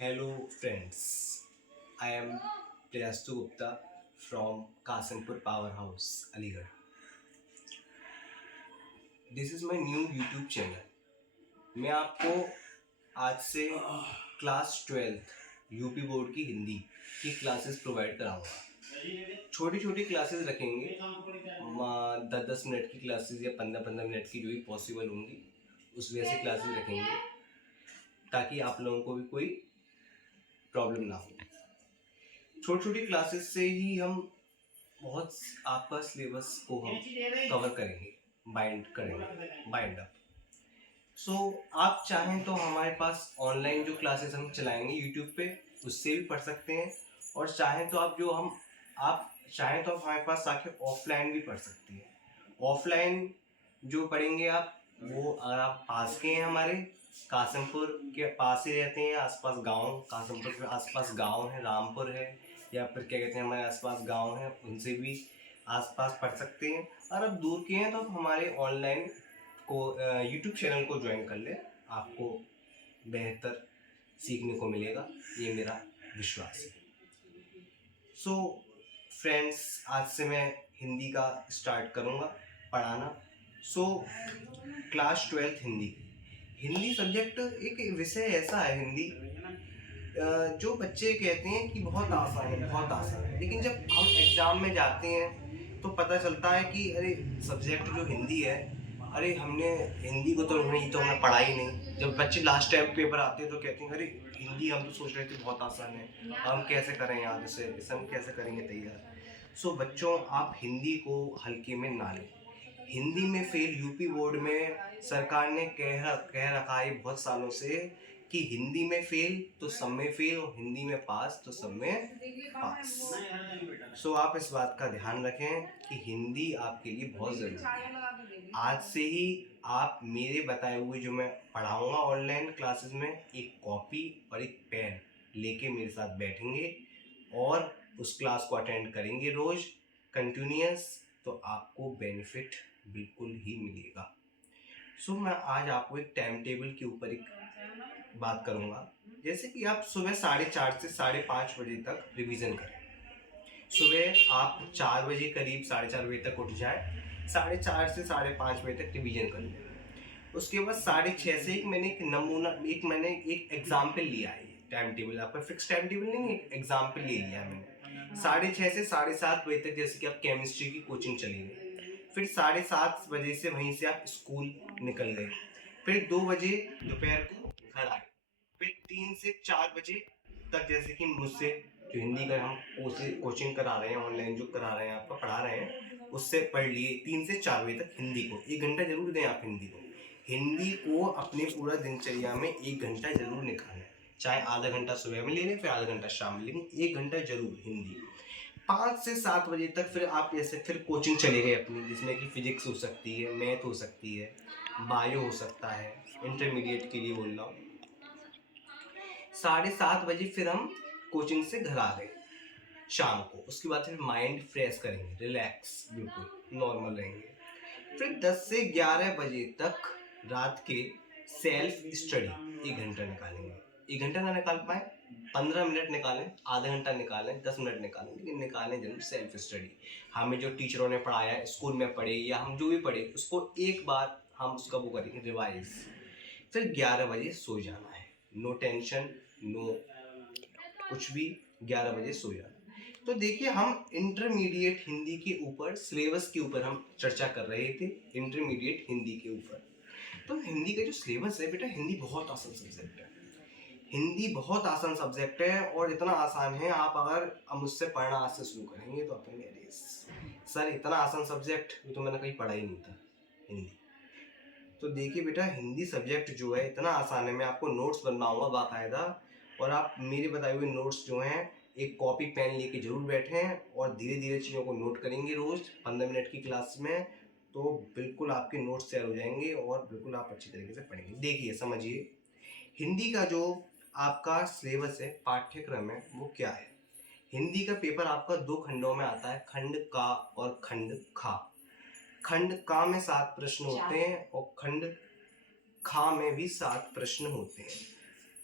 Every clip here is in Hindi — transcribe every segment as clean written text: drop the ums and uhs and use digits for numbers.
Hello friends, I am Prayastu Gupta from Kasanpur Powerhouse, Aligarh. This is my new YouTube channel. मैं आपको आज से क्लास 12th यूपी बोर्ड की हिंदी की क्लासेस प्रोवाइड कराऊंगा। छोटी छोटी क्लासेस रखेंगे, 10-10 मिनट की क्लासेस या 15-15 मिनट की जो भी पॉसिबल होंगी उस वजह से क्लासेस रखेंगे ताकि आप लोगों को भी कोई प्रॉब्लम ना हो। छोटी छोटी क्लासेस से ही हम बहुत आपका सिलेबस को हम कवर करेंगे, बाइंड अप। सो आप चाहें तो हमारे पास ऑनलाइन जो क्लासेस हम चलाएंगे यूट्यूब पे उससे भी पढ़ सकते हैं, और चाहें तो आप चाहें तो आप हमारे पास आके ऑफलाइन भी पढ़ सकते हैं। ऑफलाइन जो पढ़ेंगे आप, वो अगर आप पास के हैं, हमारे कासमपुर के पास ही रहते हैं, आसपास गांव, कासमपुर के आसपास गांव है, रामपुर है, या फिर क्या कहते हैं हमारे आसपास गांव है, उनसे भी आसपास पढ़ सकते हैं। और अब दूर के हैं तो आप हमारे ऑनलाइन को यूट्यूब चैनल को ज्वाइन कर ले, आपको बेहतर सीखने को मिलेगा, ये मेरा विश्वास है। सो फ्रेंड्स, आज से मैं हिंदी का स्टार्ट करूँगा पढ़ाना। So class 12th Hindi Hindi subject एक विषय ऐसा है हिंदी, जो बच्चे कहते हैं कि बहुत आसान है, बहुत आसान है, लेकिन जब हम एग्ज़ाम में जाते हैं तो पता चलता है कि अरे सब्जेक्ट जो हिंदी है, अरे हमने हिंदी को तो हमने पढ़ा ही नहीं। जब बच्चे लास्ट टाइम पेपर आते हैं तो कहते हैं अरे हिंदी हम तो सोच रहे थे बहुत आसान है, हम कैसे करें याद इसे हम कैसे करेंगे तैयार। सो बच्चों, आप हिंदी को हल्के में ना लें। हिंदी में फेल यूपी बोर्ड में सरकार ने कह रखा है बहुत सालों से कि हिंदी में फेल तो सब में फेल, और हिंदी में पास तो सब में पास। सो आप इस बात का ध्यान रखें कि हिंदी आपके लिए बहुत ज़रूरी है। आज से ही आप मेरे बताए हुए जो मैं पढ़ाऊँगा ऑनलाइन क्लासेस में, एक कॉपी और एक पेन लेके मेरे साथ बैठेंगे और उस क्लास को अटेंड करेंगे रोज़ कंटिन्यूअस, तो आपको बेनिफिट बिल्कुल ही मिलेगा। सो मैं आज आपको एक टाइम टेबल के ऊपर एक बात करूँगा, जैसे कि आप सुबह 4:30 से 5:30 बजे तक रिवीजन करें। सुबह आप 4 बजे करीब 4:30 बजे तक उठ जाए, 4:30 से 5:30 बजे तक रिवीजन कर लें। उसके बाद 6:30 से मैंने एक एग्जाम्पल लिया है। टाइम टेबल आपका फिक्स टाइम टेबल नहीं है, एक एग्जाम्पल ले लिया है मैंने। 6:30 से 7:30 बजे तक जैसे कि आप केमिस्ट्री की कोचिंग चली गई, फिर 7:30 बजे से वहीं से आप स्कूल निकल गए, फिर 2 बजे दोपहर को घर आए, फिर 3 से 4 बजे तक जैसे कि मुझसे जो हिंदी का हम कोचिंग करा रहे हैं, ऑनलाइन जो करा रहे हैं, आपका पढ़ा रहे हैं, उससे पढ़ लिए 3 से 4 बजे तक हिंदी को 1 घंटा जरूर दें। आप हिंदी को अपने पूरा दिनचर्या में 1 घंटा जरूर निकालें, चाहे आधा घंटा सुबह में ले लें, फिर आधा घंटा शाम में, लेकिन 1 घंटा जरूर हिंदी। 5 से 7 बजे तक फिर आप ऐसे फिर कोचिंग चले गए अपनी, जिसमें कि फिजिक्स हो सकती है, मैथ हो सकती है, बायो हो सकता है, इंटरमीडिएट के लिए बोल रहा हूँ। 7:30 बजे फिर हम कोचिंग से घर आ गए शाम को। उसके बाद फिर माइंड फ्रेश करेंगे, रिलैक्स बिल्कुल नॉर्मल रहेंगे। फिर 10 से 11 बजे तक रात के सेल्फ स्टडी 1 घंटा निकालेंगे। 1 घंटा ना निकाल पाए 15 मिनट निकालें, आधा घंटा निकालें, 10 मिनट निकालें, लेकिन निकालें जरूर सेल्फ स्टडी। हमें जो टीचरों ने पढ़ाया, स्कूल में पढ़े या हम जो भी पढ़े, उसको एक बार हम उसका वो करेंगे रिवाइज। फिर 11 बजे सो जाना है, नो टेंशन, नो कुछ भी, 11 बजे सो जाना। तो देखिए, हम इंटरमीडिएट हिंदी के ऊपर, सिलेबस के ऊपर हम चर्चा कर रहे थे, इंटरमीडिएट हिंदी के ऊपर। तो हिंदी का जो सिलेबस है बेटा, हिंदी बहुत आसान सब्जेक्ट है। हिंदी बहुत आसान सब्जेक्ट है, और इतना आसान है, आप अगर अब मुझसे पढ़ना आज से शुरू करेंगे तो अपने अरे सर इतना आसान सब्जेक्ट ये तो मैंने कहीं पढ़ा ही नहीं था हिंदी। तो देखिए बेटा, हिंदी सब्जेक्ट जो है इतना आसान है, मैं आपको नोट्स बनवाऊंगा बाकायदा, और आप मेरे बताए हुए नोट्स जो हैं एक कॉपी पेन लेके जरूर बैठें और धीरे धीरे चीज़ों को नोट करेंगे रोज़ 15 मिनट की क्लास में, तो बिल्कुल आपके नोट्स तैयार हो जाएंगे और बिल्कुल आप अच्छी तरीके से पढ़ेंगे। देखिए समझिए, हिंदी का जो आपका सिलेबस है, पाठ्यक्रम है, वो क्या है। हिंदी का पेपर आपका 2 खंडों में आता है, खंड का और खंड खा। खंड का में 7 प्रश्न होते हैं और खंड खा में भी 7 प्रश्न होते हैं।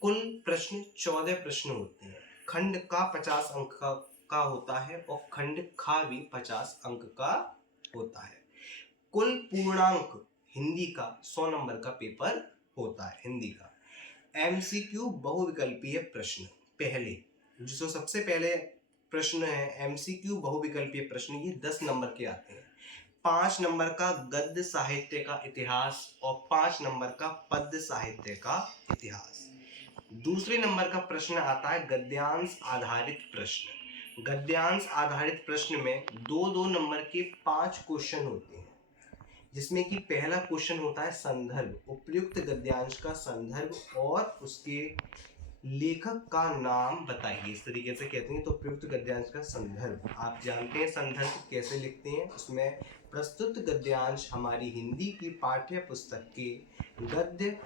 कुल प्रश्न 14 प्रश्न होते हैं। खंड का 50 अंक का होता है और खंड खा भी 50 अंक का होता है। कुल पूर्णांक हिंदी का 100 नंबर का पेपर होता है हिंदी का। एमसीक्यू बहुविकल्पीय प्रश्न, पहले जो सबसे पहले प्रश्न है एमसीक्यू बहुविकल्पीय प्रश्न, ये 10 नंबर के आते हैं। 5 नंबर का गद्य साहित्य का इतिहास और 5 नंबर का पद्य साहित्य का इतिहास। दूसरे नंबर का प्रश्न आता है गद्यांश आधारित प्रश्न। गद्यांश आधारित प्रश्न में 2-2 नंबर के 5 क्वेश्चन होते हैं, जिसमें कि पहला क्वेश्चन होता है संदर्भ, उपयुक्त गद्यांश का संदर्भ और उसके लेखक का नाम बताइए। इस तरीके से कहते हैं तो उपयुक्त गद्यांश का संदर्भ। आप जानते हैं संदर्भ कैसे लिखते हैं, उसमें प्रस्तुत गद्यांश हमारी हिंदी की पाठ्य पुस्तक के गद्य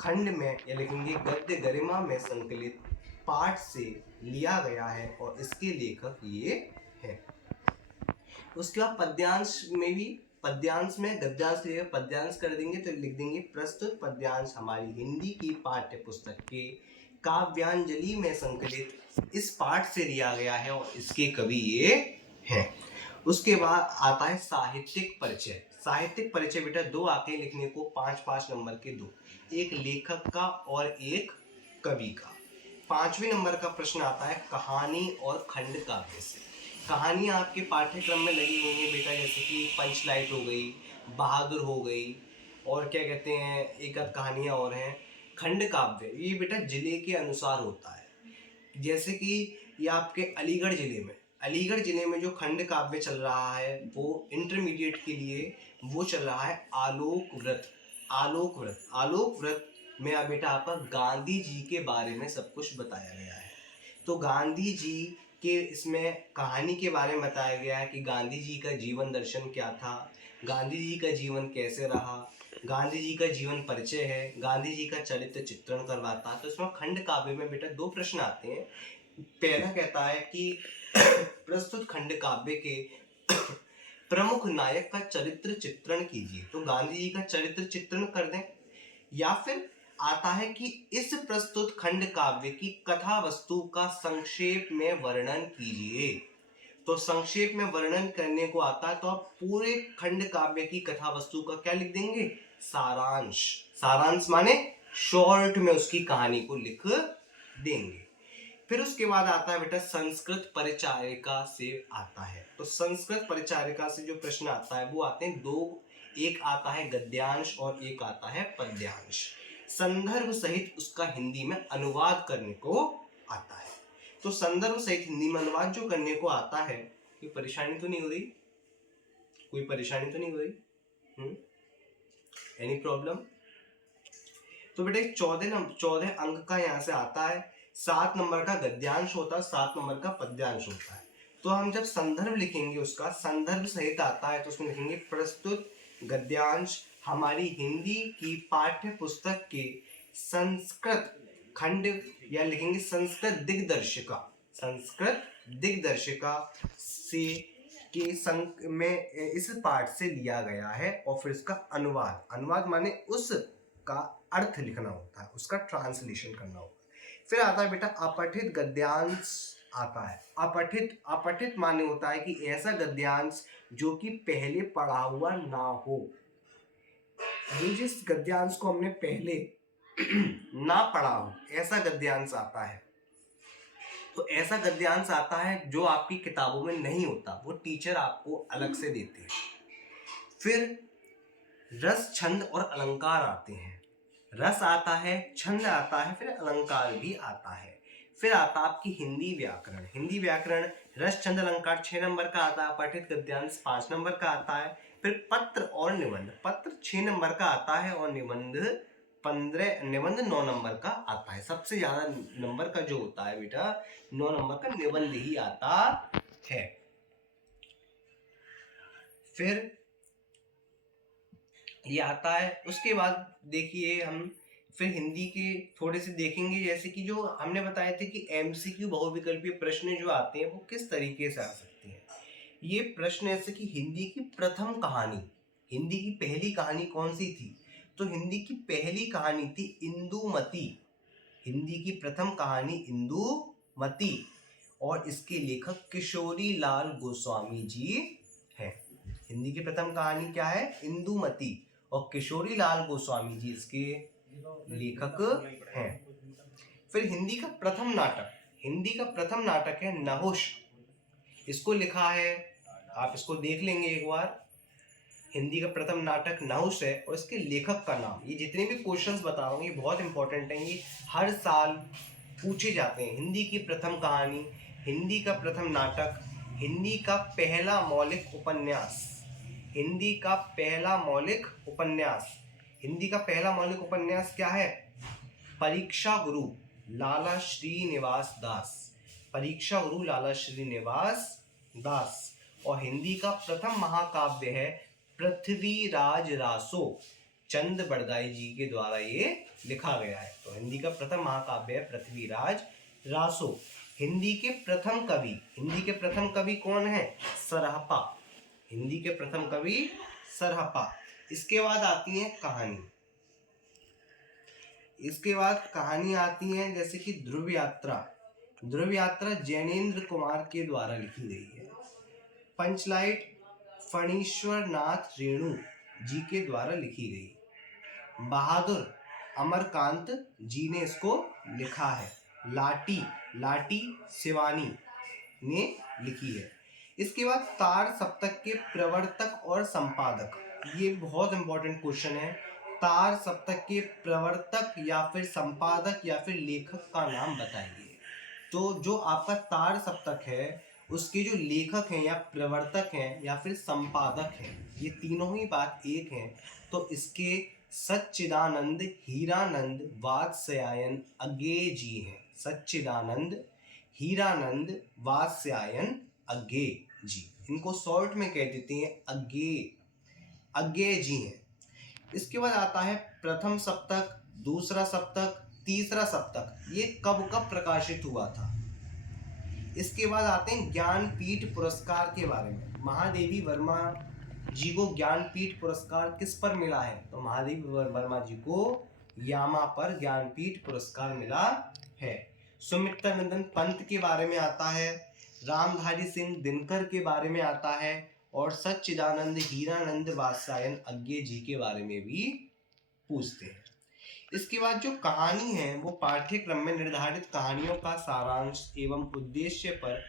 खंड में या लिखेंगे गद्य गरिमा में संकलित पाठ से लिया गया है और इसके लेखक ये हैं। उसके बाद पद्यांश में भी, पद्यांश में गद्यांश लिए पद्यांश कर देंगे तो लिख देंगे प्रस्तुत पद्यांश हमारी हिंदी की पाठ्य पुस्तक के काव्यांजलि में संकलित इस पाठ से लिया गया है और इसके कवि ये हैं। उसके बाद आता है साहित्यिक परिचय। साहित्यिक परिचय बेटा 2 आते हैं लिखने को, 5-5 नंबर के 2, एक लेखक का और एक कवि का। 5वें नंबर का प्रश्न आता है कहानी और खंड काव्य से। कहानियाँ आपके पाठ्यक्रम में लगी हुई हैं बेटा, जैसे कि पंचलाइट हो गई, बहादुर हो गई, और क्या कहते हैं एक आध कहानियाँ और हैं। खंड काव्य ये बेटा जिले के अनुसार होता है, जैसे कि ये आपके अलीगढ़ जिले में जो खंड काव्य चल रहा है वो इंटरमीडिएट के लिए वो चल रहा है आलोक व्रत में अब बेटा आपका गांधी जी के बारे में सब कुछ बताया गया है। तो गांधी जी के इसमें कहानी के बारे में बताया गया है कि गांधी जी का जीवन दर्शन क्या था, गांधी जी का जीवन कैसे रहा, गांधी जी का जीवन परिचय है, गांधी जी का चरित्र चित्रण करवाता है। तो इसमें खंड काव्य में बेटा 2 प्रश्न आते हैं। पहला कहता है कि प्रस्तुत खंड काव्य के प्रमुख नायक का चरित्र चित्रण कीजिए, तो गांधी जी का चरित्र चित्रण कर दें। या फिर आता है कि इस प्रस्तुत खंड काव्य की कथा वस्तु का संक्षेप में वर्णन कीजिए, तो संक्षेप में वर्णन करने को आता है तो आप पूरे खंड काव्य की कथा वस्तु का क्या लिख देंगे, सारांश। सारांश माने शॉर्ट में उसकी कहानी को लिख देंगे। फिर उसके बाद आता है बेटा संस्कृत परिचारिका से आता है। तो संस्कृत परिचारिका से जो प्रश्न आता है वो आते हैं 2, एक आता है गद्यांश और एक आता है पद्यांश। संदर्भ सहित उसका हिंदी में अनुवाद करने को आता है। तो संदर्भ सहित हिंदी में अनुवाद जो करने को आता है, कोई परेशानी तो नहीं हो रही, कोई परेशानी तो नहीं हो रही, एनी प्रॉब्लम? तो बेटा 14 अंक का यहाँ से आता है, 7 नंबर का गद्यांश होता है, 7 नंबर का पद्यांश होता है। तो हम जब संदर्भ लिखेंगे उसका संदर्भ सहित आता है तो उसमें लिखेंगे प्रस्तुत गद्यांश हमारी हिंदी की पाठ्य पुस्तक के संस्कृत खंड या लिखेंगे संस्कृत दिग्दर्शिका से के में इस पाठ से लिया गया है और फिर इसका अनुवाद माने उसका अर्थ लिखना होता है, उसका ट्रांसलेशन करना होता है। फिर आता है बेटा अपठित गद्यांश आता है। अपठित माने होता है कि ऐसा गद्यांश जो कि पहले पढ़ा हुआ ना हो, जिस गद्यांश को हमने पहले ना पढ़ा हो ऐसा गद्यांश आता है। तो ऐसा गद्यांश आता है जो आपकी किताबों में नहीं होता, वो टीचर आपको अलग से देते हैं। फिर रस छंद और अलंकार आते हैं। रस आता है, छंद आता है, फिर अलंकार भी आता है। फिर आता आपकी हिंदी व्याकरण रस छंद अलंकार 6 नंबर का आता है, अपठित गद्यांश 5 नंबर का आता है। फिर पत्र और निबंध, पत्र 6 नंबर का आता है और निबंध 9 नंबर का आता है। सबसे ज्यादा नंबर का जो होता है बेटा 9 नंबर का निबंध ही आता है। फिर ये आता है। उसके बाद देखिए हम फिर हिंदी के थोड़े से देखेंगे, जैसे कि जो हमने बताए थे कि एमसीक्यू बहुविकल्पीय प्रश्न जो आते हैं वो किस तरीके से आ सकते हैं। ये प्रश्न ऐसे कि हिंदी की प्रथम कहानी, हिंदी की पहली कहानी कौन सी थी, तो हिंदी की पहली कहानी थी इंदुमती। हिंदी की प्रथम कहानी इंदुमती और इसके लेखक किशोरी लाल गोस्वामी जी हैं। हिंदी की प्रथम कहानी क्या है? इंदुमती और किशोरी लाल गोस्वामी जी इसके लेखक हैं। फिर हिंदी का प्रथम नाटक है नहुष। इसको लिखा है, आप इसको देख लेंगे एक बार। हिंदी का प्रथम नाटक नहुष है और इसके लेखक का नाम, ये जितने भी क्वेश्चंस बता रहा हूँ ये बहुत इंपॉर्टेंट हैं, ये हर साल पूछे जाते हैं। हिंदी की प्रथम कहानी, हिंदी का प्रथम नाटक, हिंदी का पहला मौलिक उपन्यास, हिंदी का पहला मौलिक उपन्यास क्या है? परीक्षा गुरु लाला श्रीनिवास दास। और हिंदी का प्रथम महाकाव्य है पृथ्वीराज रासो, चंद बरदाई जी के द्वारा ये लिखा गया है। तो हिंदी का प्रथम महाकाव्य है पृथ्वीराज रासो। हिंदी के प्रथम कवि कौन है? सरहपा। हिंदी के प्रथम कवि सरहपा। इसके बाद आती है कहानी। इसके बाद कहानी आती है जैसे कि ध्रुव यात्रा जैनेन्द्र कुमार के द्वारा लिखी गई है। पंचलाइट फणीश्वर नाथ रेणु जी के द्वारा लिखी गई। बहादुर अमरकांत जी ने इसको लिखा है। लाटी शिवानी ने लिखी है। इसके बाद तार सप्तक के प्रवर्तक और संपादक, ये बहुत इंपॉर्टेंट क्वेश्चन है। तार सप्तक के प्रवर्तक या फिर संपादक या फिर लेखक का नाम बताइए। तो जो आपका तार सप्तक है उसके जो लेखक हैं या प्रवर्तक हैं या फिर संपादक हैं, ये तीनों ही बात एक हैं। तो इसके सच्चिदानंद हीरानंद वात्स्यायन अज्ञे जी हैं। सच्चिदानंद हीरानंद वात्स्यायन अज्ञे जी, इनको शॉर्ट में कह देते हैं अज्ञे जी हैं। इसके बाद आता है प्रथम सप्तक, दूसरा सप्तक, तीसरा सप्तक, ये कब प्रकाशित हुआ था। इसके बाद आते हैं ज्ञानपीठ पुरस्कार के बारे में। महादेवी वर्मा जी को ज्ञानपीठ पुरस्कार किस पर मिला है? तो महादेवी वर्मा जी को यामा पर ज्ञानपीठ पुरस्कार मिला है। सुमित्रानंदन पंत के बारे में आता है, रामधारी सिंह दिनकर के बारे में आता है और सच्चिदानंद हीरानंद वात्स्यायन अज्ञे जी के बारे में भी पूछते हैं। इसके बाद जो कहानी है वो पाठ्यक्रम में निर्धारित कहानियों का सारांश एवं उद्देश्य पर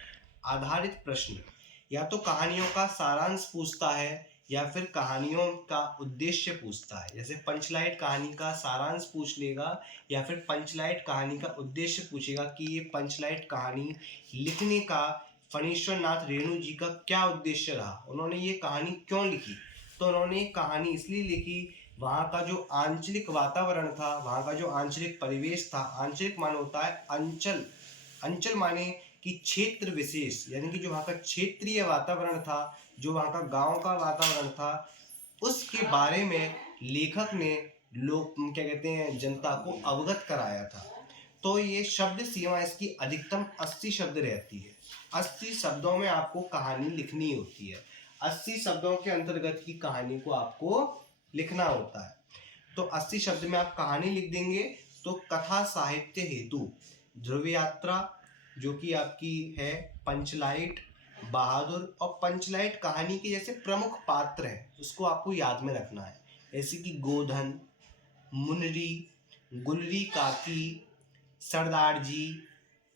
आधारित प्रश्न, या तो कहानियों का सारांश पूछता है या फिर कहानियों का उद्देश्य पूछता है। जैसे पंचलाइट कहानी का सारांश पूछ लेगा या फिर पंचलाइट कहानी का उद्देश्य पूछेगा कि ये पंचलाइट कहानी लिखने का फणीश्वर नाथ रेणु जी का क्या उद्देश्य रहा, उन्होंने ये कहानी क्यों लिखी। तो उन्होंने कहानी इसलिए लिखी, वहाँ का जो आंचलिक वातावरण था, वहाँ का जो आंचलिक परिवेश था, आंचलिक मान होता है अंचल माने कि क्षेत्र विशेष, यानी कि जो वहाँ का क्षेत्रीय वातावरण था, जो वहाँ का गांव का वातावरण था, उसके बारे में लेखक ने जनता को अवगत कराया था। तो ये शब्द सीमा इसकी अधिकतम 80 शब्द रहती है। 80 शब्दों में आपको कहानी लिखनी होती है। 80 शब्दों के अंतर्गत की कहानी को आपको लिखना होता है। तो 80 शब्द में आप कहानी लिख देंगे। तो कथा साहित्य हेतु ध्रुव यात्रा जो कि आपकी है, पंचलाइट, बहादुर और पंचलाइट कहानी के जैसे प्रमुख पात्र हैं उसको आपको याद में रखना है। जैसे कि गोधन, मुनरी, गुलरी काकी, सरदार जी,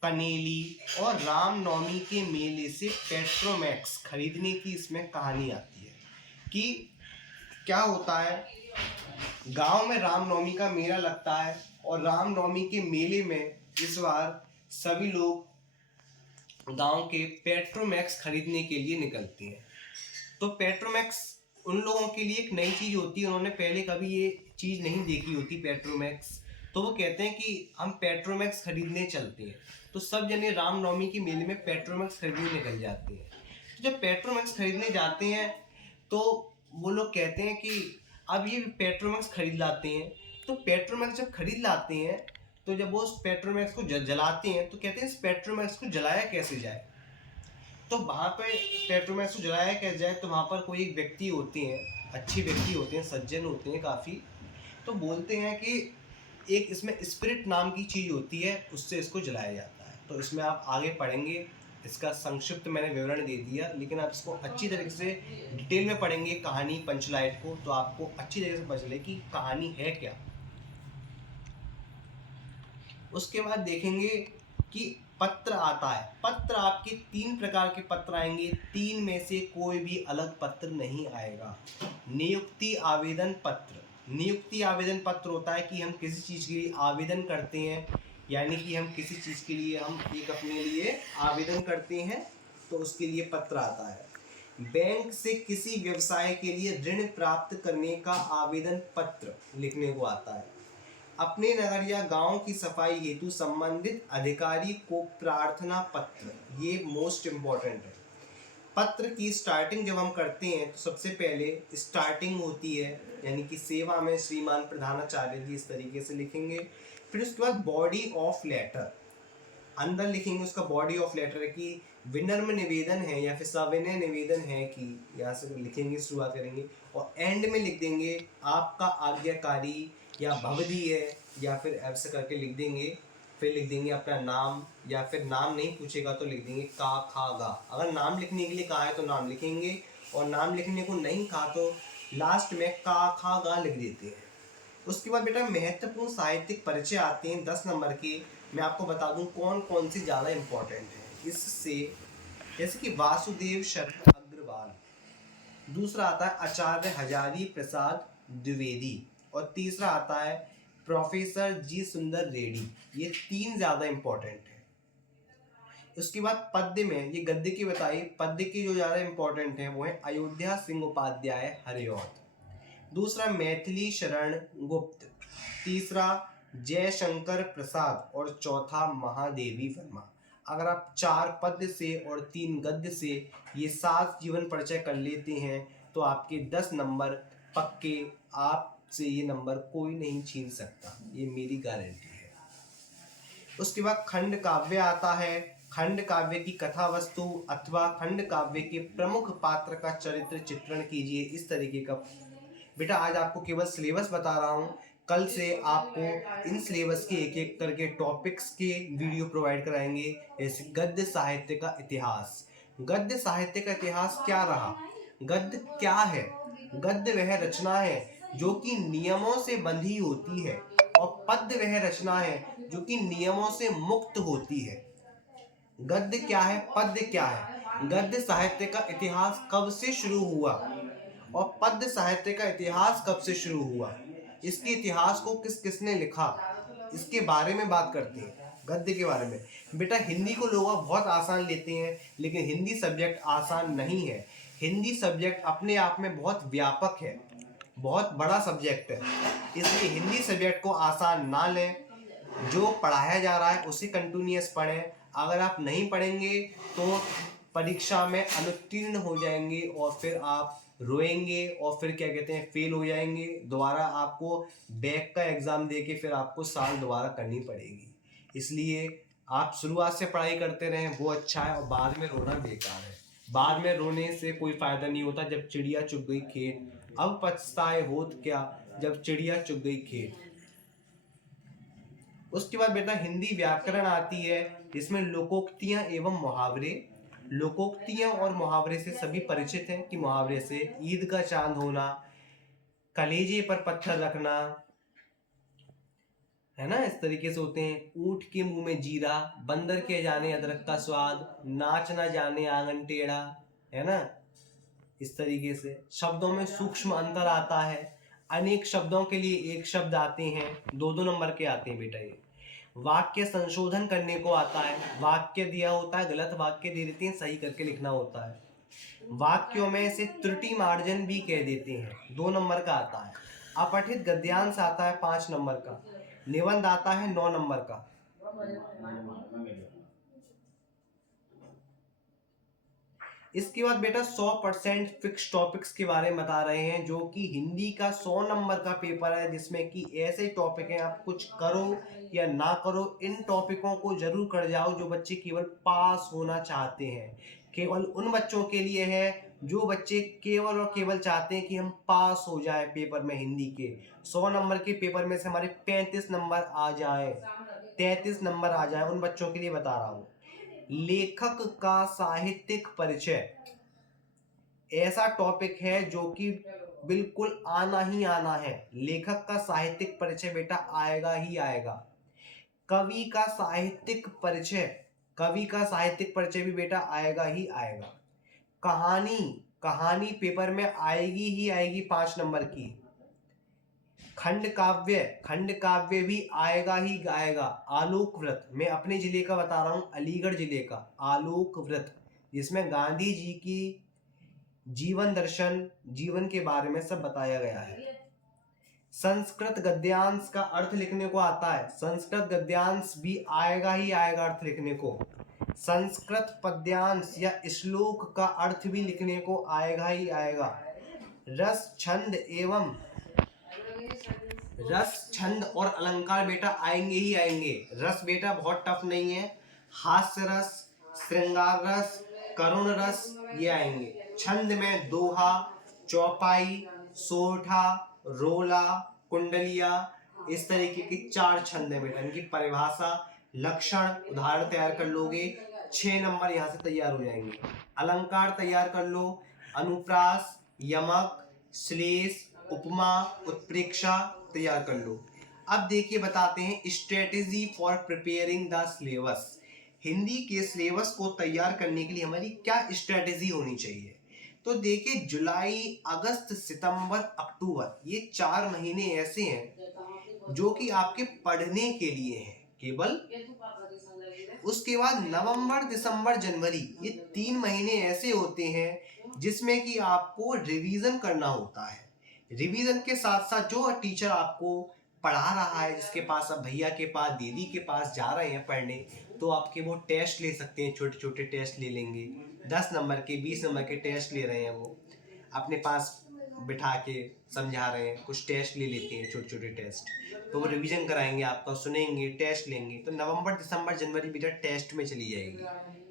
कनेली और रामनवमी के मेले से पेट्रोमैक्स खरीदने की इसमें कहानी आती है। कि क्या होता है, गांव में रामनवमी का मेला लगता है और रामनवमी के मेले में इस बार सभी लोग गांव के पेट्रोमैक्स खरीदने के लिए निकलते हैं। तो पेट्रोमैक्स उन लोगों के लिए एक नई चीज़ होती है, उन्होंने पहले कभी ये चीज़ नहीं देखी होती पेट्रोमैक्स। तो वो कहते हैं कि हम पेट्रोमैक्स खरीदने चलते हैं। तो सब जने रामनवमी के मेले में पेट्रोमैक्स खरीदने निकल जाते हैं। तो जब पेट्रोमैक्स खरीदने जाते हैं तो वो लोग कहते हैं कि अब ये पेट्रोमैक्स खरीद लाते हैं। तो पेट्रोमैक्स जब खरीद लाते हैं तो जब वो उस पेट्रोमैक्स को जलाते हैं तो कहते हैं इस पेट्रोमैक्स को जलाया कैसे जाए। तो वहाँ पे पेट्रोमैक्स को जलाया कैसे जाए, तो वहाँ पर कोई एक व्यक्ति होते हैं, अच्छे व्यक्ति होते हैं, सज्जन होते हैं काफ़ी। तो बोलते हैं कि एक इसमें स्पिरिट नाम की चीज़ होती है, उससे इसको जलाया जाता है। तो इसमें आप आगे पढ़ेंगे, इसका संक्षिप्त मैंने विवरण दे दिया, लेकिन आप इसको अच्छी तरीके से डिटेल में पढ़ेंगे कहानी पंचलाइट को, तो आपको अच्छी तरीके से पता चले कि कहानी है क्या। उसके बाद देखेंगे कि पत्र आता है। पत्र आपके 3 प्रकार के पत्र आएंगे, 3 में से कोई भी अलग पत्र नहीं आएगा। नियुक्ति आवेदन पत्र। नियुक्ति आवेदन पत्र होता है कि हम किसी चीज़ के लिए आवेदन करते हैं, यानी कि हम किसी चीज़ के लिए हम एक अपने लिए आवेदन करते हैं, तो उसके लिए पत्र आता है। बैंक से किसी व्यवसाय के लिए ऋण प्राप्त करने का आवेदन पत्र लिखने को आता है। अपने नगर या गांव की सफाई हेतु संबंधित अधिकारी को प्रार्थना पत्र, ये मोस्ट इम्पोर्टेंट है। पत्र की स्टार्टिंग जब हम करते हैं तो सबसे पहले स्टार्टिंग होती है, यानी कि सेवा में श्रीमान प्रधानाचार्य जी, इस तरीके से लिखेंगे। फिर उसके बाद बॉडी ऑफ लेटर, अंदर लिखेंगे उसका बॉडी ऑफ लेटर है कि विनम्र निवेदन है या फिर सविनय निवेदन है कि, यहाँ से लिखेंगे, शुरुआत करेंगे और एंड में लिख देंगे आपका आज्ञाकारी या भवदी है, या फिर ऐसे करके लिख देंगे। फिर लिख देंगे अपना नाम, या फिर नाम नहीं पूछेगा तो लिख देंगे का खा गा। अगर नाम लिखने के लिए कहा है तो नाम लिखेंगे, और नाम लिखने को नहीं कहा तो लास्ट में का खा गा लिख देते हैं। उसके बाद बेटा महत्वपूर्ण साहित्यिक परिचय आते हैं 10 नंबर के। मैं आपको बता दूं कौन कौन सी ज़्यादा इम्पोर्टेंट है इससे, जैसे कि वासुदेव शरण अग्रवाल, दूसरा आता है आचार्य हजारी प्रसाद द्विवेदी, और तीसरा आता है प्रोफेसर जी सुंदर रेड्डी। ये 3 ज़्यादा इम्पोर्टेंट है। उसके बाद पद्य में, ये गद्य की बताई, पद्य की जो ज़्यादा इम्पोर्टेंट है वो है अयोध्या सिंह उपाध्याय हरिऔध, दूसरा मैथिली शरण गुप्त, तीसरा जयशंकर प्रसाद और चौथा महादेवी वर्मा। अगर आप 4 पद्य से और 3 गद्य से ये 7 जीवन परिचय कर लेते हैं तो आपके 10 नंबर पक्के, आपसे ये नंबर कोई नहीं छीन सकता, ये मेरी गारंटी है। उसके बाद खंड काव्य आता है। खंड काव्य की कथा वस्तु अथवा खंड काव्य के प्रमुख पात्र का चरित्र चित्रण कीजिए, इस तरीके का। बेटा आज आपको केवल सिलेबस बता रहा हूँ, कल से आपको इन सिलेबस के एक एक करके टॉपिक्स के वीडियो प्रोवाइड कराएंगे। जैसे गद्य साहित्य का इतिहास। गद्य साहित्य का इतिहास क्या रहा, गद्य क्या है? गद्य वह रचना है जो कि नियमों से बंधी होती है, और पद्य वह रचना है जो कि नियमों से मुक्त होती है। गद्य क्या है, पद्य क्या है? गद्य साहित्य का इतिहास कब से शुरू हुआ और पद्य साहित्य का इतिहास कब से शुरू हुआ, इसके इतिहास को किस किसने लिखा, इसके बारे में बात करते हैं। गद्य के बारे में बेटा हिंदी को लोग बहुत आसान लेते हैं, लेकिन हिंदी सब्जेक्ट आसान नहीं है। हिंदी सब्जेक्ट अपने आप में बहुत व्यापक है, बहुत बड़ा सब्जेक्ट है, इसलिए हिंदी सब्जेक्ट को आसान ना लें। जो पढ़ाया जा रहा है उसी कंटिन्यूअस पढ़ें। अगर आप नहीं पढ़ेंगे तो परीक्षा में अनुत्तीर्ण हो जाएंगे, और फिर आप रोएंगे, और फिर क्या कहते हैं, फेल हो जाएंगे। दोबारा आपको बैक का एग्ज़ाम दे के फिर आपको साल दोबारा करनी पड़ेगी। इसलिए आप शुरुआत से पढ़ाई करते रहें, वो अच्छा है, और बाद में रोना बेकार है। बाद में रोने से कोई फ़ायदा नहीं होता। जब चिड़िया चुग गई खेत, अब पछताए होत क्या, जब चिड़िया चुग गई खेत। उसके बाद बेटा हिंदी व्याकरण आती है, जिसमें लोकोक्तियां एवं मुहावरे। लोकोक्तियां और मुहावरे से सभी परिचित हैं कि मुहावरे से ईद का चांद होना, कलेजे पर पत्थर रखना, है ना, इस तरीके से होते हैं। ऊंट के मुंह में जीरा, बंदर के जाने अदरक का स्वाद, नाच ना जाने आंगन टेढ़ा, है ना, इस तरीके से। शब्दों में सूक्ष्म अंतर आता है। अनेक शब्दों के लिए एक शब्द आते हैं, 2-2 नंबर के आते हैं बेटा ये। वाक्य संशोधन करने को आता है। वाक्य दिया होता है, गलत वाक्य दे देते हैं, सही करके लिखना होता है। वाक्यों में से त्रुटि मार्जन भी कह देते हैं, 2 नंबर का आता है। अपठित गद्यांश आता है 5 नंबर का। निबंध आता है 9 नंबर का। इसके बाद बेटा 100% फिक्स टॉपिक्स के बारे में बता रहे हैं, जो कि हिंदी का 100 नंबर का पेपर है, जिसमें कि ऐसे टॉपिक हैं, आप कुछ करो या ना करो इन टॉपिकों को जरूर कर जाओ, जो बच्चे केवल पास होना चाहते हैं। केवल उन बच्चों के लिए है जो बच्चे केवल और केवल चाहते हैं कि हम पास हो जाए पेपर में। हिंदी के 100 नंबर के पेपर में से हमारे 35 नंबर आ जाए, 33 नंबर आ जाए, उन बच्चों के लिए बता रहा हूँ। लेखक का साहित्यिक परिचय ऐसा टॉपिक है जो कि बिल्कुल आना ही आना है। लेखक का साहित्यिक परिचय बेटा आएगा ही आएगा। कवि का साहित्यिक परिचय, कवि का साहित्यिक परिचय भी बेटा आएगा ही आएगा। कहानी, कहानी पेपर में आएगी ही आएगी 5 नंबर की। खंड काव्य, खंड काव्य भी आएगा ही आएगा। आलोक व्रत, मैं अपने जिले का बता रहा हूं, अलीगढ़ जिले का आलोक व्रत, जिसमें गांधी जी की जीवन दर्शन, जीवन के बारे में सब बताया गया है। संस्कृत गद्यांश का अर्थ लिखने को आता है, संस्कृत गद्यांश भी आएगा ही आएगा अर्थ लिखने को। संस्कृत पद्यांश या श्लोक का अर्थ भी लिखने को आएगा ही आएगा। रस छंद एवं रस छंद और अलंकार बेटा आएंगे ही आएंगे। रस बेटा बहुत टफ नहीं है, हास्य रस, श्रृंगार रस, करुण रस, ये आएंगे। छंद में दोहा, चौपाई, सोरठा, रोला, कुंडलिया, इस तरीके की 4 छंद है बेटा। इनकी परिभाषा, लक्षण, उदाहरण तैयार कर लोगे, 6 नंबर यहाँ से तैयार हो जाएंगे। अलंकार तैयार कर लो, अनुप्रास, यमक, श्लेष, उपमा, उत्प्रेक्षा तैयार कर लो। अब देखिए बताते हैं strategy for preparing the syllabus. Hindi के सिलेबस को तैयार करने के लिए हमारी क्या स्ट्रेटेजी होनी चाहिए। तो देखिए जुलाई, अगस्त, सितंबर, अक्टूबर, ये 4 महीने ऐसे हैं जो कि आपके पढ़ने के लिए हैं केवल। उसके बाद नवंबर, दिसंबर, जनवरी, ये 3 महीने ऐसे होते हैं जिसमें कि आपको रिवीजन करना होता है। रिवीजन के साथ साथ जो टीचर आपको पढ़ा रहा है, जिसके पास आप भैया के पास, दीदी के पास जा रहे हैं पढ़ने, तो आपके वो टेस्ट ले सकते हैं, छोटे छोटे टेस्ट ले लेंगे। 10 नंबर के, 20 नंबर के टेस्ट ले रहे हैं, वो अपने पास बिठा के समझा रहे हैं, कुछ टेस्ट ले लेते हैं, छोटे छोटे टेस्ट, तो वो रिवीजन कराएंगे आपका, सुनेंगे, टेस्ट लेंगे। तो नवंबर, दिसंबर, जनवरी बेटा टेस्ट में चली जाएगी।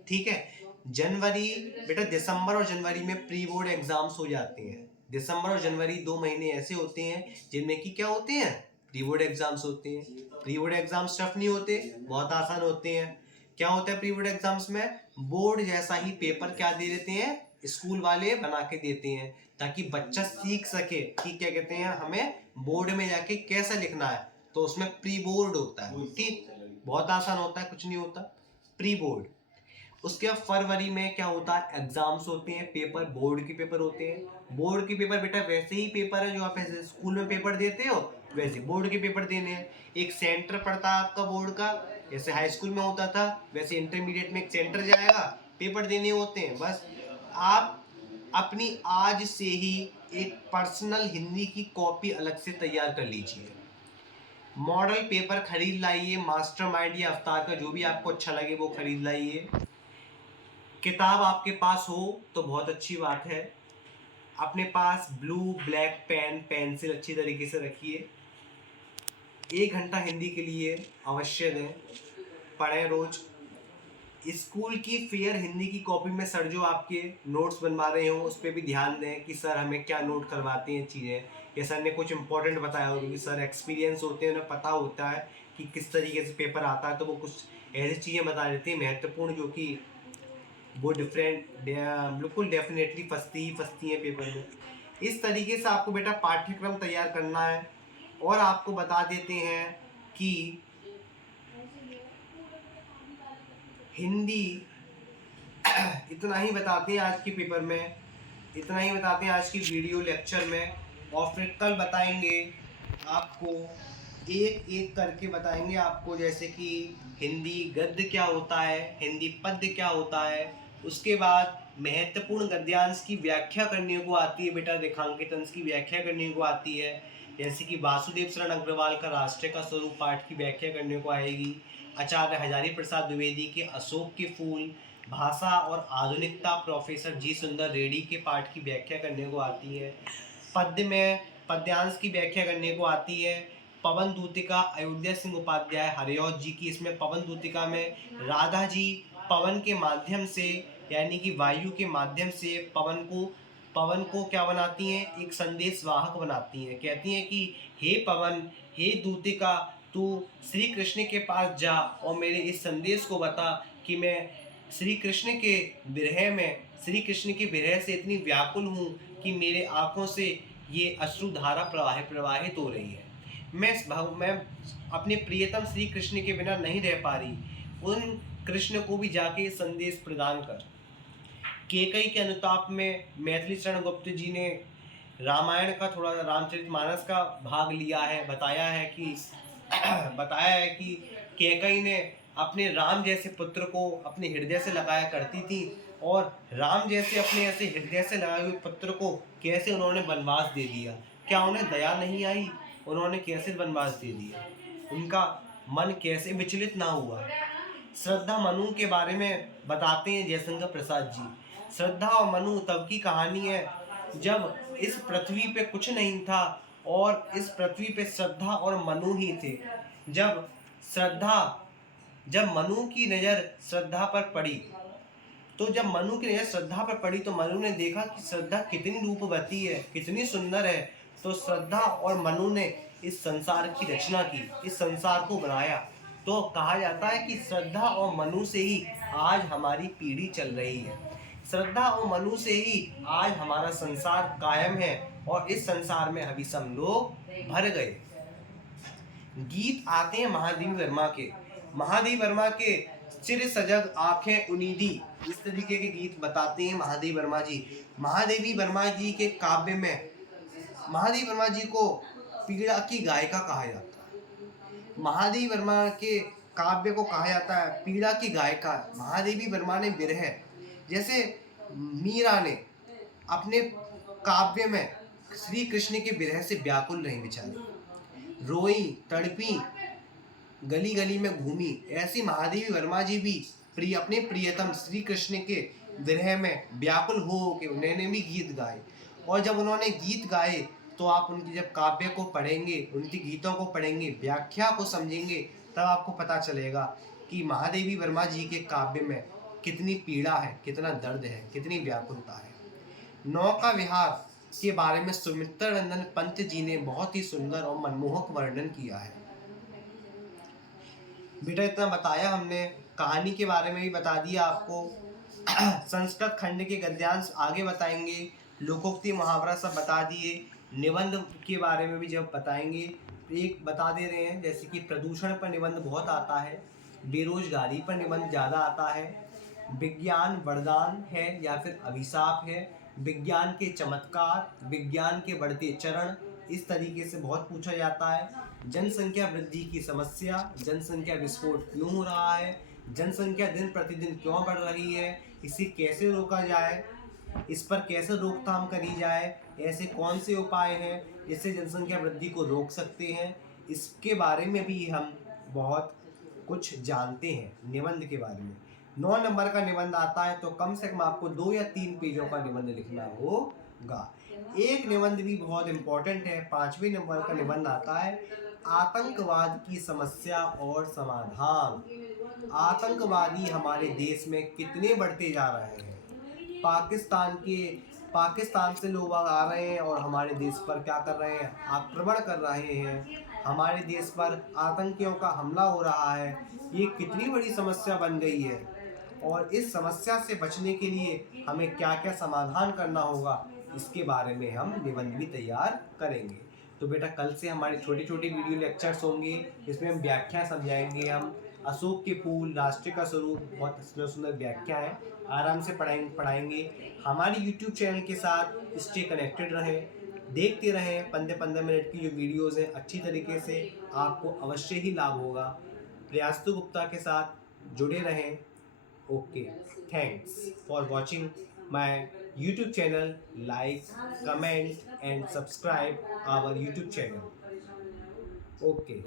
ठीक है। जनवरी बेटा, दिसंबर और जनवरी में प्री बोर्ड एग्जाम्स हो जाते हैं। दिसंबर और जनवरी 2 महीने ऐसे होते हैं जिनमें कि क्या होते हैं, प्री बोर्ड एग्जाम्स होते हैं। प्री बोर्ड एग्जाम्स टफ नहीं होते, बहुत आसान होते हैं। क्या होता है प्री बोर्ड एग्जाम्स में, बोर्ड जैसा ही पेपर क्या दे देते हैं, स्कूल वाले बना के देते हैं, ताकि बच्चा सीख सके कि क्या कहते हैं, हमें बोर्ड में जाके कैसा लिखना है। तो उसमें प्री बोर्ड होता है। ठीक, बहुत आसान होता है, कुछ नहीं होता, प्री बोर्ड। उसके बाद फरवरी में क्या होता है, एग्जाम्स होते हैं, पेपर, बोर्ड के पेपर होते हैं। बोर्ड के पेपर बेटा वैसे ही पेपर है जो आप ऐसे स्कूल में पेपर देते हो, वैसे बोर्ड के पेपर देने हैं। एक सेंटर पड़ता है आपका बोर्ड का, जैसे हाई स्कूल में होता था, वैसे इंटरमीडिएट में एक सेंटर जाएगा, पेपर देने होते हैं। बस आप अपनी आज से ही एक पर्सनल हिंदी की कॉपी अलग से तैयार कर लीजिए। मॉडल पेपर खरीद लाइए, मास्टरमाइंड या अवतार का, जो भी आपको अच्छा लगे वो खरीद लाइए। किताब आपके पास हो तो बहुत अच्छी बात है। अपने पास ब्लू ब्लैक पेन, पेंसिल अच्छी तरीके से रखिए। 1 घंटा हिंदी के लिए अवश्य दें, पढ़ें रोज। स्कूल की फेयर हिंदी की कॉपी में सर जो आपके नोट्स बनवा रहे हो उस पर भी ध्यान दें कि सर हमें क्या नोट करवाते हैं चीज़ें, या सर ने कुछ इंपॉर्टेंट बताया हो, क्योंकि सर एक्सपीरियंस होते हैं, उन्हें पता होता है कि किस तरीके से पेपर आता है, तो वो कुछ ऐसी चीज़ें बता देते हैं महत्वपूर्ण, जो कि वो डिफरेंट बिल्कुल डेफिनेटली फंसती हैं पेपर में। इस तरीके से आपको बेटा पाठ्यक्रम तैयार करना है। और आपको बता देते हैं कि हिंदी इतना ही बताते हैं आज के पेपर में, इतना ही बताते हैं आज की वीडियो लेक्चर में। और फिर कल बताएंगे आपको, एक एक करके बताएंगे आपको, जैसे कि हिंदी गद्य क्या होता है, हिंदी पद्य क्या होता है। उसके बाद महत्वपूर्ण गद्यांश की व्याख्या करने को आती है बेटा, रेखांकित अंश की व्याख्या करने को आती है, जैसे कि वासुदेव शरण अग्रवाल का राष्ट्र का स्वरूप पाठ की व्याख्या करने को आएगी। आचार्य हजारी प्रसाद द्विवेदी के अशोक के फूल, भाषा और आधुनिकता प्रोफेसर जी सुंदर रेड्डी के पाठ की व्याख्या करने को आती है। पद्य में पद्यांश की व्याख्या करने को आती है। पवन दूतिका अयोध्या सिंह उपाध्याय हरिऔध जी की, इसमें पवन दूतिका में राधा जी पवन के माध्यम से यानी कि वायु के माध्यम से पवन को क्या बनाती हैं, एक संदेश वाहक बनाती हैं। कहती हैं कि हे पवन, हे दूतिका, तू श्री कृष्ण के पास जा और मेरे इस संदेश को बता कि मैं श्री कृष्ण के श्री कृष्ण के विरह से इतनी व्याकुल हूँ कि मेरे आँखों से ये अश्रुधारा प्रवाहित हो रही है। मैं अपने प्रियतम श्री कृष्ण के बिना नहीं रह पा रही। उन कृष्ण को भी जाके संदेश प्रदान कर। केकई के अनुताप में मैथिली चरण गुप्त जी ने रामायण का थोड़ा रामचरितमानस का भाग लिया है। बताया है कि केकई ने अपने राम जैसे पुत्र को अपने हृदय से लगाया करती थी और राम जैसे अपने ऐसे हृदय से लगाए हुए पुत्र को कैसे उन्होंने वनवास दे दिया। क्या उन्हें दया नहीं आई? उन्होंने कैसे वनवास दे दिया? उनका मन कैसे विचलित ना हुआ? श्रद्धा मनु के बारे में बताते हैं जयशंकर प्रसाद जी। श्रद्धा और मनु तब की कहानी है जब इस पृथ्वी पे कुछ नहीं था और इस पृथ्वी पे श्रद्धा और मनु ही थे। जब मनु की नज़र श्रद्धा पर पड़ी तो मनु ने देखा कि श्रद्धा कितनी रूपवती है, कितनी सुंदर है। तो श्रद्धा और मनु ने इस संसार की रचना की, इस संसार को बनाया। तो कहा जाता है कि श्रद्धा और मनु से ही आज हमारी पीढ़ी चल रही है। श्रद्धा और मनु से ही आज हमारा संसार कायम है और इस संसार में अभी सब लोग भर गए। गीत आते हैं महादेवी वर्मा के चिर सजग आंखें उनीदी, इस तरीके के गीत बताते हैं महादेवी वर्मा जी। महादेवी वर्मा जी के काव्य में महादेवी वर्मा जी को पीड़ा की गायिका कहा जाता है। महादेवी वर्मा के काव्य को कहा जाता है पीड़ा की गायिका। महादेवी वर्मा ने विरह, जैसे मीरा ने अपने काव्य में श्री कृष्ण के विरह से व्याकुल रही बेचारी, रोई तड़पी, गली गली में घूमी। ऐसी महादेवी वर्मा जी भी अपने प्रियतम श्री कृष्ण के विरह में व्याकुल हो के उन्होंने भी गीत गाए। और जब उन्होंने गीत गाए तो आप उनकी जब काव्य को पढ़ेंगे, उनके गीतों को पढ़ेंगे, व्याख्या को समझेंगे, तब आपको पता चलेगा कि महादेवी वर्मा जी के काव्य में कितनी पीड़ा है, कितना दर्द है, कितनी व्याकुलता है। नौका विहार के बारे में सुमित्रानंदन पंत जी ने बहुत ही सुंदर और मनमोहक वर्णन किया है। बेटा इतना बताया हमने, कहानी के बारे में भी बता दिया आपको। संस्कृत खंड के गद्यांश आगे बताएंगे, लोकोक्ति मुहावरा सब बता दिए। निबंध के बारे में भी जब बताएंगे, एक बता दे रहे हैं जैसे कि प्रदूषण पर निबंध बहुत आता है, बेरोजगारी पर निबंध ज़्यादा आता है, विज्ञान वरदान है या फिर अभिशाप है, विज्ञान के चमत्कार, विज्ञान के बढ़ते चरण, इस तरीके से बहुत पूछा जाता है। जनसंख्या वृद्धि की समस्या, जनसंख्या विस्फोट क्यों हो रहा है, जनसंख्या दिन प्रतिदिन क्यों बढ़ रही है, इसे कैसे रोका जाए, इस पर कैसे रोकथाम करी जाए, ऐसे कौन से उपाय हैं जिससे जनसंख्या वृद्धि को रोक सकते हैं, इसके बारे में भी हम बहुत कुछ जानते हैं निबंध के बारे में। 9 नंबर का निबंध आता है तो कम से कम आपको 2 या 3 पेजों का निबंध लिखना होगा। एक निबंध भी बहुत इंपॉर्टेंट है, 5वें नंबर का निबंध आता है आतंकवाद की समस्या और समाधान। आतंकवादी हमारे देश में कितने बढ़ते जा रहे हैं। पाकिस्तान से लोग आ रहे हैं और हमारे देश पर क्या कर रहे हैं, आक्रमण कर रहे हैं, हमारे देश पर आतंकियों का हमला हो रहा है। ये कितनी बड़ी समस्या बन गई है और इस समस्या से बचने के लिए हमें क्या क्या समाधान करना होगा, इसके बारे में हम निबंध भी तैयार करेंगे। तो बेटा कल से हमारे छोटे छोटे वीडियो लेक्चर्स होंगे, इसमें हम व्याख्या समझाएंगे। हम अशोक के फूल, राष्ट्र का स्वरूप, बहुत सुंदर सुंदर व्याख्या है, आराम से पढ़ाएंगे। हमारी यूट्यूब चैनल के साथ स्टे कनेक्टेड रहें, देखते रहें। 15-15 मिनट की जो वीडियोज़ हैं अच्छी तरीके से आपको अवश्य ही लाभ होगा। प्रयास्तु गुप्ता के साथ जुड़े रहें। Okay, thanks for watching my YouTube channel. Like, comment and subscribe our YouTube channel. Okay.